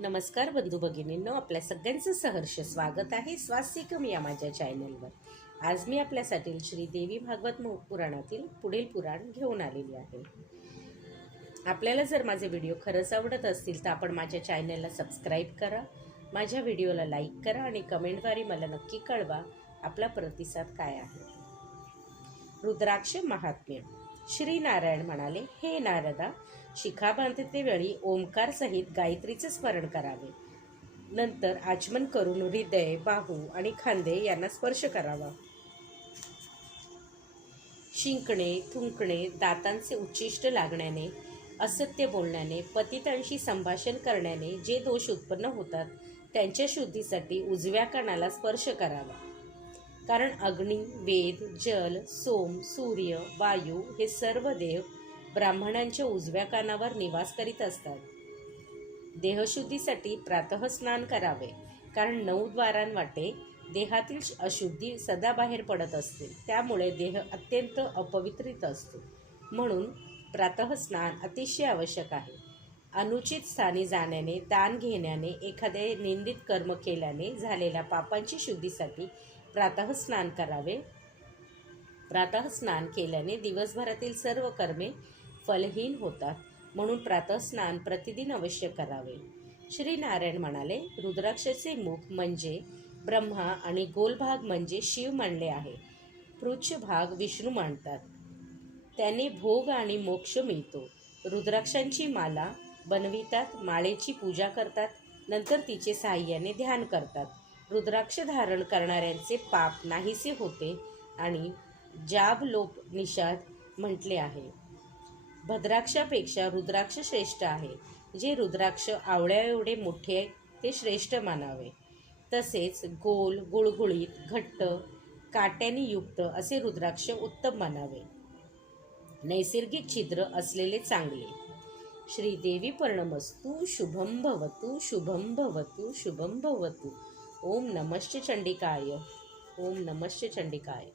नमस्कार बंधू भगिनींनो, आपल्या सगळ्यांचं सहर्ष स्वागत आहे स्वास्तिकम या माझ्या चॅनलवर। आज मी आपल्यासाठी श्री देवी भागवत पुराणातील पुढील पुराण घेऊन आलेली आहे। आपल्याला जर माझे व्हिडिओ खरंच आवडत असतील तर आपण माझ्या चॅनलला सबस्क्राईब करा, माझ्या व्हिडिओला लाईक करा आणि कमेंटद्वारे मला नक्की कळवा आपला प्रतिसाद काय आहे। रुद्राक्ष महात्म्य। श्री नारायण म्हणाले, हे नारदा, शिखा बांधते वेळी ओंकार सहित गायत्रीचे स्मरण करावे। नंतर आचमन करून हृदय, बाहू आणि खांदे यांना स्पर्श करावा। शिंकणे, थुंकणे, दातांचे उच्चिष्ट लागण्याने, असत्य बोलण्याने, पतितांशी संभाषण करण्याने जे दोष उत्पन्न होतात त्यांच्या शुद्धीसाठी उजव्या कानाला स्पर्श करावा। कारण अग्नी, वेद, जल, सोम, सूर्य, वायू हे सर्व देव ब्राह्मणांच्या उजव्या कानावर निवास करीत असतात। देहशुद्धीसाठी प्रातः स्नान करावे, कारण 9 द्वारांवाटे देहातील अशुद्धी सदा बाहेर पडत असते, त्यामुळे देह अत्यंत अपवित्रित असतो। म्हणून प्रातः स्नान अतिशय आवश्यक आहे। अनुचित स्थानी जाण्याने, दान घेण्याने, एखादे निंदित कर्म केल्याने झालेल्या पापांची शुद्धीसाठी प्रातः स्नान करावे। प्रातः स्नान केल्याने दिवसभरातील सर्व कर्मे फलहीन होतात, म्हणून प्रातः स्नान प्रतिदिन अवश्य करावे। श्री नारायण म्हणाले, रुद्राक्षाचे मुख म्हणजे ब्रह्मा आणि गोल भाग म्हणजे शिव मानले आहे। पृच्छ भाग विष्णू मानतात, त्याने भोग आणि मोक्ष मिळतो। रुद्राक्षांची माला बनवितात, माळेची पूजा करतात, नंतर तिचे साहाय्याने ध्यान करतात। रुद्राक्ष धारण करणाऱ्यांचे पाप नाहीसे होते आणि जाबलोपनिषद म्हटले आहे, भद्राक्षापेक्षा रुद्राक्ष श्रेष्ठ आहे। जे रुद्राक्ष आवळ्या एवढे मोठे ते श्रेष्ठ मानावे। तसेच गोल, गुळगुळीत, घट्ट, काट्याने युक्त असे रुद्राक्ष उत्तम मानावे। नैसर्गिक छिद्र असलेले चांगले। श्रीदेवी पर्णमस्तु। शुभं भवतु, शुभं भवतु, शुभं भवतु। ओम नमश्च चंडिकाय, ओम नमश्च चंडिकाय।